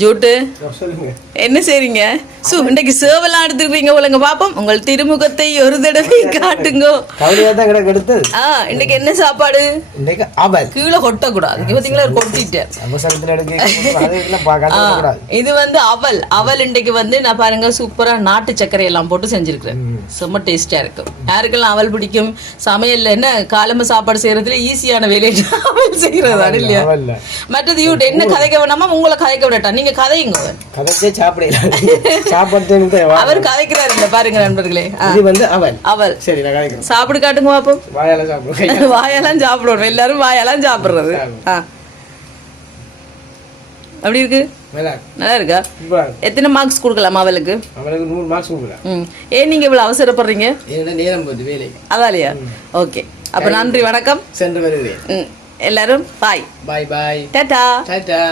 ஜூட்டு என்ன செய்றீங்க? இன்றைக்கு சேவெல்லாம் எடுத்துக்கிறீங்க போலங்க. பாப்போம் உங்கள் திருமுகத்தை ஒரு தடவை காட்டுங்கோ. இன்னைக்கு என்ன சாப்பாடு? கீழே கொட்டக்கூடாது. பார்த்தீங்களா கொட்டிட்டேன். இது வந்து அவல். அவல் இன்றைக்கு வந்து நான் பாருங்க சூப்பரா நாட்டு சர்க்கரை எல்லாம் போட்டு செஞ்சிருக்கிறேன். செம்ம டேஸ்டா இருக்கும். யாருக்கெல்லாம் அவல் பிடிக்கும்? சமையல்ல என்ன காலம்பு சாப்பாடு செய்யறதுல ஈஸியான வேலை அவல் செய்யறதா இல்லையா? மற்றது என்ன கதைக்க வேணாமா? உங்களை கதைக்க விடட்டா? நீங்க கதையுங்க. அவர் கதைக்கிறாரு இல்ல பாருங்க நண்பர்களே. இது வந்து அவல். அவல் சரி நான் கதைக்கிறேன். சாப்பிடு காட்டுங்க பாப்போம். வாயால சாப்பிடுவோம். வாயாலாம் சாப்பிடுவோம். எல்லாரும் வாயாலாம் சாப்பிடுறது. அப்படி இருக்கு. நல்லா இருக்கா? எத்தனை மார்க்ஸ் கொடுக்கலாம் அவளுக்கு? அவளுக்கு 100 மார்க்ஸ் கொடுக்கலாம். ஏன் நீங்க இவ்வளவு அவசரப்படுறீங்க? என்னோட நேரம் போகுது வேலை. அதாலையா? ஓகே. அப்ப நன்றி வணக்கம். சென்று வருகிறேன். எல்லாரும் பாய். பாய் பாய். டாடா. டாடா.